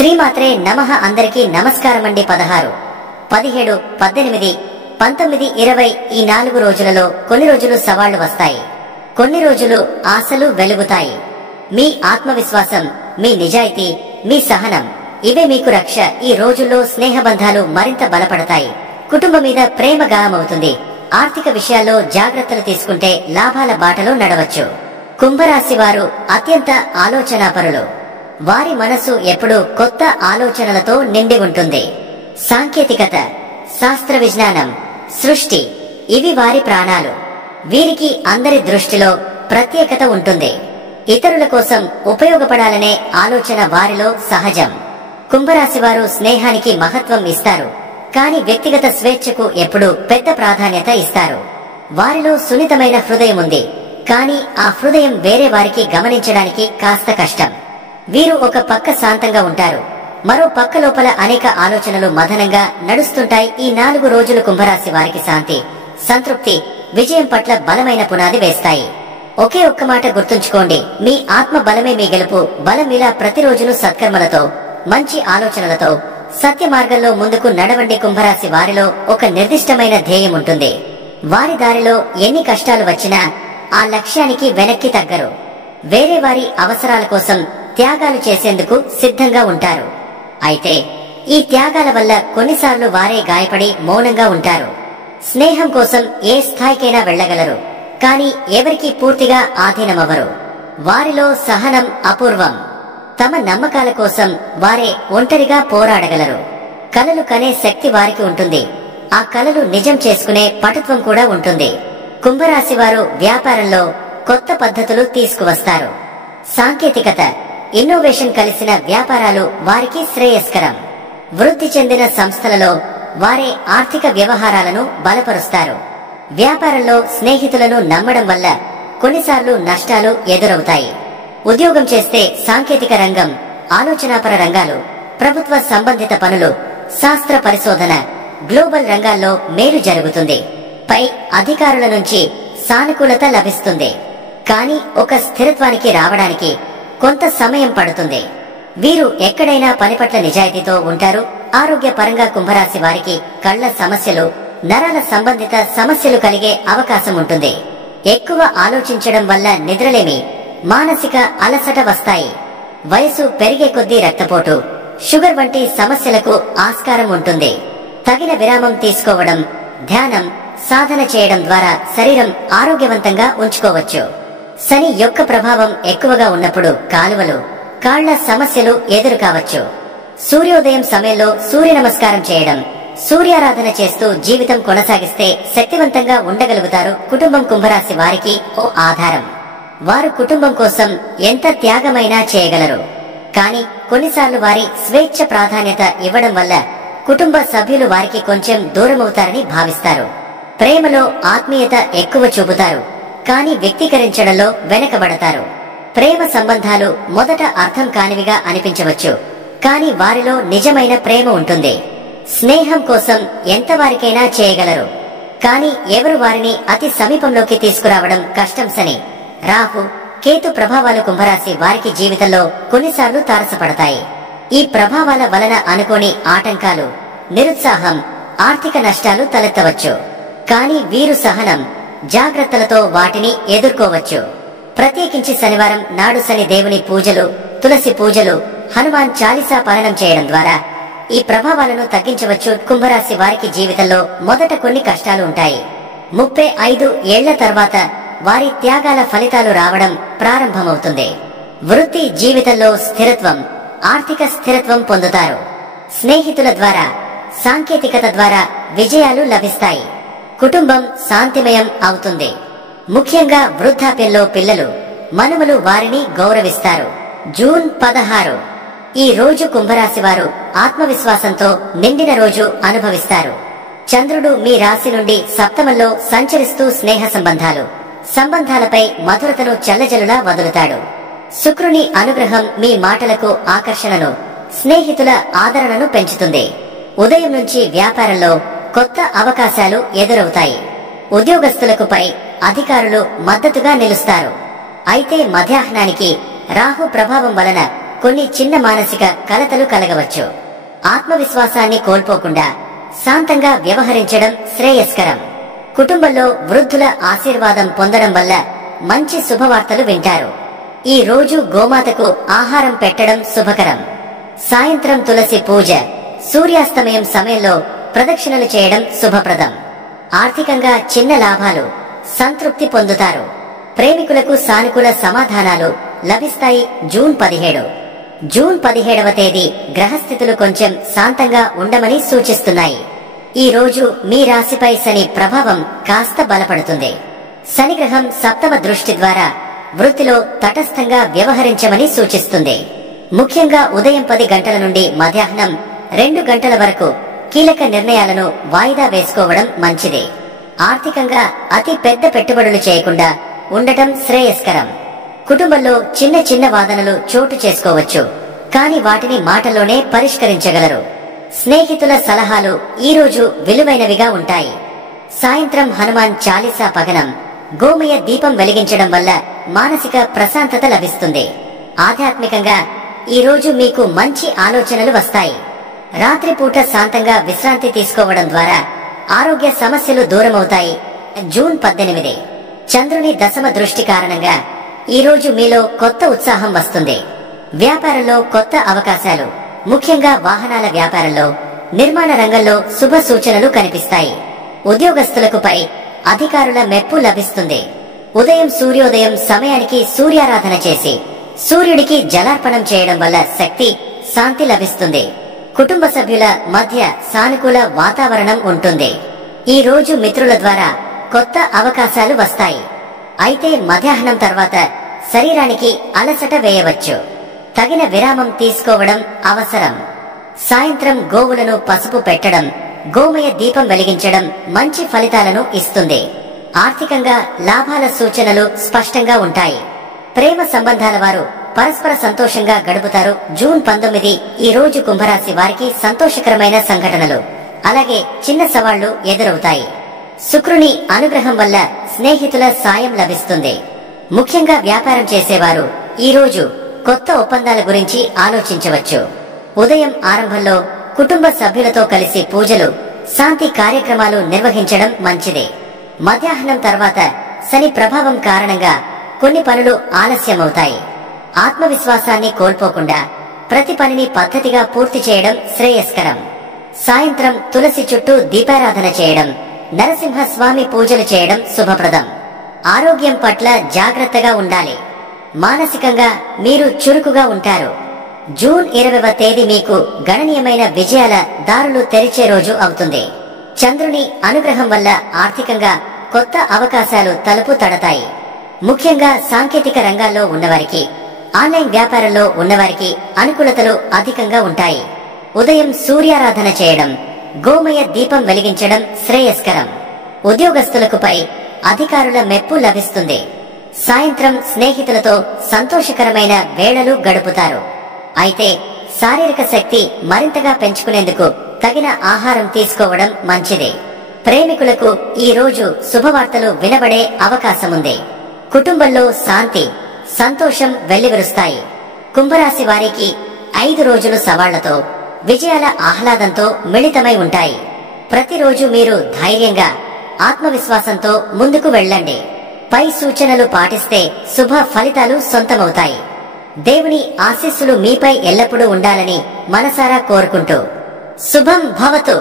శ్రీమాత్రే నమః. అందరికీ నమస్కారమండి. 16, 17, 18, 19, 20 ఈ 4 రోజులలో కొన్ని రోజులు సవాళ్లు వస్తాయి, కొన్ని రోజులు ఆశలు వెలుగుతాయి. మీ ఆత్మవిశ్వాసం, మీ నిజాయితీ, మీ సహనం ఇవే మీకు రక్ష. ఈ రోజుల్లో స్నేహబంధాలు మరింత బలపడతాయి, కుటుంబం మీద ప్రేమ గాయమవుతుంది. ఆర్థిక విషయాల్లో జాగ్రత్తలు తీసుకుంటే లాభాల బాటలో నడవచ్చు. కుంభరాశి వారు అత్యంత ఆలోచనాపరులు. వారి మనసు ఎప్పుడూ కొత్త ఆలోచనలతో నిండి ఉంటుంది. సాంకేతికత, శాస్త్ర విజ్ఞానం, సృష్టి ఇవి వారి ప్రాణాలు. వీరికి అందరి దృష్టిలో ప్రత్యేకత ఉంటుంది. ఇతరుల కోసం ఉపయోగపడాలనే ఆలోచన వారిలో సహజం. కుంభరాశి వారు స్నేహానికి మహత్వం ఇస్తారు, కానీ వ్యక్తిగత స్వేచ్ఛకు ఎప్పుడూ పెద్ద ప్రాధాన్యత ఇస్తారు. వారిలో సున్నితమైన హృదయం ఉంది, కానీ ఆ హృదయం వేరే వారికి గమనించడానికి కాస్త కష్టం. వీరు ఒక పక్క శాంతంగా ఉంటారు, మరో పక్క లోపల అనేక ఆలోచనలు మదనంగా నడుస్తుంటాయి. ఈ 4 రోజులు కుంభరాశి వారికి శాంతి, సంతృప్తి, విజయం పట్ల బలమైన పునాది వేస్తాయి. ఒకే ఒక్క మాట గుర్తుంచుకోండి, మీ ఆత్మ బలమే మీ గెలుపు. బలం ఇలా ప్రతిరోజును సత్కర్మలతో, మంచి ఆలోచనలతో సత్య మార్గంలో ముందుకు నడవండి. కుంభరాశి వారిలో ఒక నిర్దిష్టమైన ధ్యేయం ఉంటుంది. వారి దారిలో ఎన్ని కష్టాలు వచ్చినా ఆ లక్ష్యానికి వెనక్కి తగ్గరు. వేరే వారి అవసరాల కోసం త్యాగాలు చేసేందుకు సిద్ధంగా ఉంటారు. అయితే ఈ త్యాగాల వల్ల కొన్నిసార్లు వారే గాయపడి మౌనంగా ఉంటారు. స్నేహం కోసం ఏ స్థాయికైనా వెళ్లగలరు, కానీ ఎవరికీ పూర్తిగా ఆధీనమవ్వరు. వారిలో సహనం అపూర్వం. తమ నమ్మకాల కోసం వారే ఒంటరిగా పోరాడగలరు. కలలు కనే శక్తి వారికి ఉంటుంది. ఆ కలలు నిజం చేసుకునే పటుత్వం కూడా ఉంటుంది. కుంభరాశి వారు వ్యాపారంలో కొత్త పద్ధతులు తీసుకువస్తారు. సాంకేతికత, ఇన్నోవేషన్ కలిసిన వ్యాపారాలు వారికి శ్రేయస్కరం. వృద్ధి చెందిన సంస్థలలో వారే ఆర్థిక వ్యవహారాలను బలపరుస్తారు. వ్యాపారంలో స్నేహితులను నమ్మడం వల్ల కొన్నిసార్లు నష్టాలు ఎదురవుతాయి. ఉద్యోగం చేస్తే సాంకేతిక రంగం, ఆలోచనాపర రంగాలు, ప్రభుత్వ సంబంధిత పనులు, శాస్త్ర పరిశోధన, గ్లోబల్ రంగాల్లో మేలు జరుగుతుంది. పై అధికారుల నుంచి సానుకూలత లభిస్తుంది, కానీ ఒక స్థిరత్వానికి రావడానికి కొంత సమయం పడుతుంది. వీరు ఎక్కడైనా పని పట్ల నిజాయితీతో ఉంటారు. ఆరోగ్య పరంగా కుంభరాశి వారికి కళ్ల సమస్యలు, నరాల సంబంధిత సమస్యలు కలిగే అవకాశం ఉంటుంది. ఎక్కువ ఆలోచించడం వల్ల నిద్రలేమి, మానసిక అలసట వస్తాయి. వయసు పెరిగే కొద్దీ రక్తపోటు, షుగర్ వంటి సమస్యలకు ఆస్కారం ఉంటుంది. తగిన విరామం తీసుకోవడం, ధ్యానం, సాధన చేయడం ద్వారా శరీరం ఆరోగ్యవంతంగా ఉంచుకోవచ్చు. శని యొక్క ప్రభావం ఎక్కువగా ఉన్నప్పుడు కాలువలు, కాళ్ల సమస్యలు ఎదురు కావచ్చు. సూర్యోదయం సమయంలో సూర్య నమస్కారం చేయడం, సూర్యారాధన చేస్తూ జీవితం కొనసాగిస్తే శక్తివంతంగా ఉండగలుగుతారు. కుటుంబం కుంభరాశి వారికి ఓ ఆధారం. వారు కుటుంబం కోసం ఎంత త్యాగమైనా చేయగలరు, కానీ కొన్నిసార్లు వారి స్వేచ్ఛ ప్రాధాన్యత ఇవ్వడం వల్ల కుటుంబ సభ్యులు వారికి కొంచెం దూరమవుతారని భావిస్తారు. ప్రేమలో ఆత్మీయత ఎక్కువ చూపుతారు, కానీ వ్యక్తీకరించడంలో వెనకబడతారు. ప్రేమ సంబంధాలు మొదట అర్థం కానివిగా అనిపించవచ్చు, కానీ వారిలో నిజమైన ప్రేమ ఉంటుంది. స్నేహం కోసం ఎంతవారికైనా చేయగలరు, కానీ ఎవరు వారిని అతి సమీపంలోకి తీసుకురావడం కష్టం. శని, రాహు, కేతు ప్రభావాలు కుంభరాశి వారికి జీవితంలో కొన్నిసార్లు తారసపడతాయి. ఈ ప్రభావాల వలన అనుకోని ఆటంకాలు, నిరుత్సాహం, ఆర్థిక నష్టాలు తలెత్తవచ్చు. కానీ వీరు సహనం, జాగ్రత్తలతో వాటిని ఎదుర్కోవచ్చు. ప్రత్యేకించి శనివారం నాడు శని దేవుని పూజలు, తులసి పూజలు, హనుమాన్ చాలీసా పారాయణం చేయడం ద్వారా ఈ ప్రభావాలను తగ్గించవచ్చు. కుంభరాశి వారికి జీవితంలో మొదట కొన్ని కష్టాలు ఉంటాయి. 35 ఏళ్ల తర్వాత వారి త్యాగాల ఫలితాలు రావడం ప్రారంభమవుతుంది. వృత్తి జీవితంలో స్థిరత్వం, ఆర్థిక స్థిరత్వం పొందుతారు. స్నేహితుల ద్వారా, సాంకేతికత ద్వారా విజయాలు లభిస్తాయి. కుటుంబం శాంతిమయం అవుతుంది. ముఖ్యంగా వృద్ధాప్యంలో పిల్లలు, మనుమలు వారిని గౌరవిస్తారు. జూన్ 16 ఈ రోజు కుంభరాశి వారు ఆత్మవిశ్వాసంతో నిండిన రోజు అనుభవిస్తారు. చంద్రుడు మీ రాశి నుండి సప్తమంలో సంచరిస్తూ స్నేహ సంబంధాలపై మధురతను చల్లజలులా వదులుతాడు. శుక్రుని అనుగ్రహం మీ మాటలకు ఆకర్షణను, స్నేహితుల ఆదరణను పెంచుతుంది. ఉదయం నుంచి వ్యాపారంలో కొత్త అవకాశాలు ఎదురవుతాయి. ఉద్యోగస్తులకు పై అధికారులు మద్దతుగా నిలుస్తారు. అయితే మధ్యాహ్నానికి రాహు ప్రభావం వలన కొన్ని చిన్న మానసిక కలతలు కలగవచ్చు. ఆత్మవిశ్వాసాన్ని కోల్పోకుండా శాంతంగా వ్యవహరించడం శ్రేయస్కరం. కుటుంబంలో వృద్ధుల ఆశీర్వాదం పొందడం వల్ల మంచి శుభవార్తలు వింటారు. ఈ రోజు గోమాతకు ఆహారం పెట్టడం శుభకరం. సాయంత్రం తులసి పూజ, సూర్యాస్తమయం సమయంలో ప్రదక్షిణలు చేయడం శుభప్రదం. ఆర్థికంగా చిన్న లాభాలు, సంతృప్తి పొందుతారు. ప్రేమికులకు సానుకూల సమాధానాలు లభిస్తాయి. జూన్ 17వ తేదీ గ్రహస్థితులు కొంచెం శాంతంగా ఉండమని సూచిస్తున్నాయి. ఈ రోజు మీ రాశిపై శని ప్రభావం కాస్త బలపడుతుంది. శని గ్రహం సప్తమ దృష్టి ద్వారా వృత్తిలో తటస్థంగా వ్యవహరించమని సూచిస్తుంది. ముఖ్యంగా ఉదయం 10 గంటల నుండి మధ్యాహ్నం 2 గంటల వరకు కీలక నిర్ణయాలను వాయిదా వేసుకోవడం మంచిది. ఆర్థికంగా అతి పెద్ద పెట్టుబడులు చేయకుండా ఉండటం శ్రేయస్కరం. కుటుంబంలో చిన్న చిన్న వాదనలు చోటు చేసుకోవచ్చు, కానీ వాటిని మాటలోనే పరిష్కరించగలరు. స్నేహితుల సలహాలు ఈ రోజు విలువైనవిగా ఉంటాయి. సాయంత్రం హనుమాన్ చాలీసా పఠనం, గోమయ దీపం వెలిగించడం వల్ల మానసిక ప్రశాంతత లభిస్తుంది. ఆధ్యాత్మికంగా ఈ రోజు మీకు మంచి ఆలోచనలు వస్తాయి. రాత్రిపూట శాంతంగా విశ్రాంతి తీసుకోవడం ద్వారా ఆరోగ్య సమస్యలు దూరమవుతాయి. జూన్ 18 చంద్రుని దశమ దృష్టి కారణంగా ఈ రోజు మీలో కొత్త ఉత్సాహం వస్తుంది. వ్యాపారంలో కొత్త అవకాశాలు, ముఖ్యంగా వాహనాల వ్యాపారంలో, నిర్మాణ రంగంలో శుభ సూచనలు కనిపిస్తాయి. ఉద్యోగస్తులకు పై అధికారుల మెప్పు లభిస్తుంది. సూర్యోదయం సమయానికి సూర్యారాధన చేసి సూర్యుడికి జలార్పణం చేయడం వల్ల శక్తి, శాంతి లభిస్తుంది. కుటుంబ సభ్యుల మధ్య సానుకూల వాతావరణం ఉంటుంది. ఈ రోజు మిత్రుల ద్వారా కొత్త అవకాశాలు వస్తాయి. అయితే మధ్యాహ్నం తర్వాత శరీరానికి అలసట వేయవచ్చు. తగిన విరామం తీసుకోవడం అవసరం. సాయంత్రం గోవులను పసుపు పెట్టడం, గోమయ దీపం వెలిగించడం మంచి ఫలితాలను ఇస్తుంది. ఆర్థికంగా లాభాల సూచనలు స్పష్టంగా ఉంటాయి. ప్రేమ సంబంధాల వారు పరస్పర సంతోషంగా గడుపుతారు. జూన్ 19 ఈ రోజు కుంభరాశి వారికి సంతోషకరమైన సంఘటనలు, అలాగే చిన్న సవాళ్లు ఎదురవుతాయి. శుక్రుని అనుగ్రహం వల్ల స్నేహితుల సాయం లభిస్తుంది. ముఖ్యంగా వ్యాపారం చేసేవారు ఈ రోజు కొత్త ఒప్పందాల గురించి ఆలోచించవచ్చు. ఉదయం ఆరంభంలో కుటుంబ సభ్యులతో కలిసి పూజలు, శాంతి కార్యక్రమాలు నిర్వహించడం మంచిది. మధ్యాహ్నం తర్వాత శని ప్రభావం కారణంగా కొన్ని పనులు ఆలస్యమవుతాయి. ఆత్మవిశ్వాసాన్ని కోల్పోకుండా ప్రతి పనిని పద్ధతిగా పూర్తి చేయడం శ్రేయస్కరం. సాయంత్రం తులసి చుట్టూ దీపారాధన చేయడం, నరసింహస్వామి పూజలు చేయడం శుభప్రదం. ఆరోగ్యం పట్ల జాగ్రత్తగా ఉండాలి. మానసికంగా మీరు చురుకుగా ఉంటారు. జూన్ 20వ తేదీ మీకు గణనీయమైన విజయాల దారులు తెరిచే రోజు అవుతుంది. చంద్రుని అనుగ్రహం వల్ల ఆర్థికంగా కొత్త అవకాశాలు తలుపు తడతాయి. ముఖ్యంగా సాంకేతిక రంగాల్లో ఉన్నవారికి, ఆన్లైన్ వ్యాపారంలో ఉన్నవారికి అనుకూలతలు అధికంగా ఉంటాయి. ఉదయం సూర్యారాధన చేయడం, గోమయ దీపం వెలిగించడం శ్రేయస్కరం. ఉద్యోగస్తులకు పై అధికారుల మెప్పు లభిస్తుంది. సాయంత్రం స్నేహితులతో సంతోషకరమైన వేళలు గడుపుతారు. అయితే శారీరక శక్తి మరింతగా పెంచుకునేందుకు తగిన ఆహారం తీసుకోవడం మంచిది. ప్రేమికులకు ఈ రోజు శుభవార్తలు వినబడే అవకాశముంది. కుటుంబంలో శాంతి, సంతోషం వెల్లివిరుస్తాయి. కుంభరాశి వారికి 5 రోజులు సవాళ్లతో, విజయాల ఆహ్లాదంతో మిళితమై ఉంటాయి. ప్రతిరోజు మీరు ధైర్యంగా, ఆత్మవిశ్వాసంతో ముందుకు వెళ్ళండి. పై సూచనలు పాటిస్తే శుభ ఫలితాలు సొంతమవుతాయి. దేవుని ఆశీస్సులు మీపై ఎల్లప్పుడూ ఉండాలని మనసారా కోరుకుంటూ శుభం భవతు.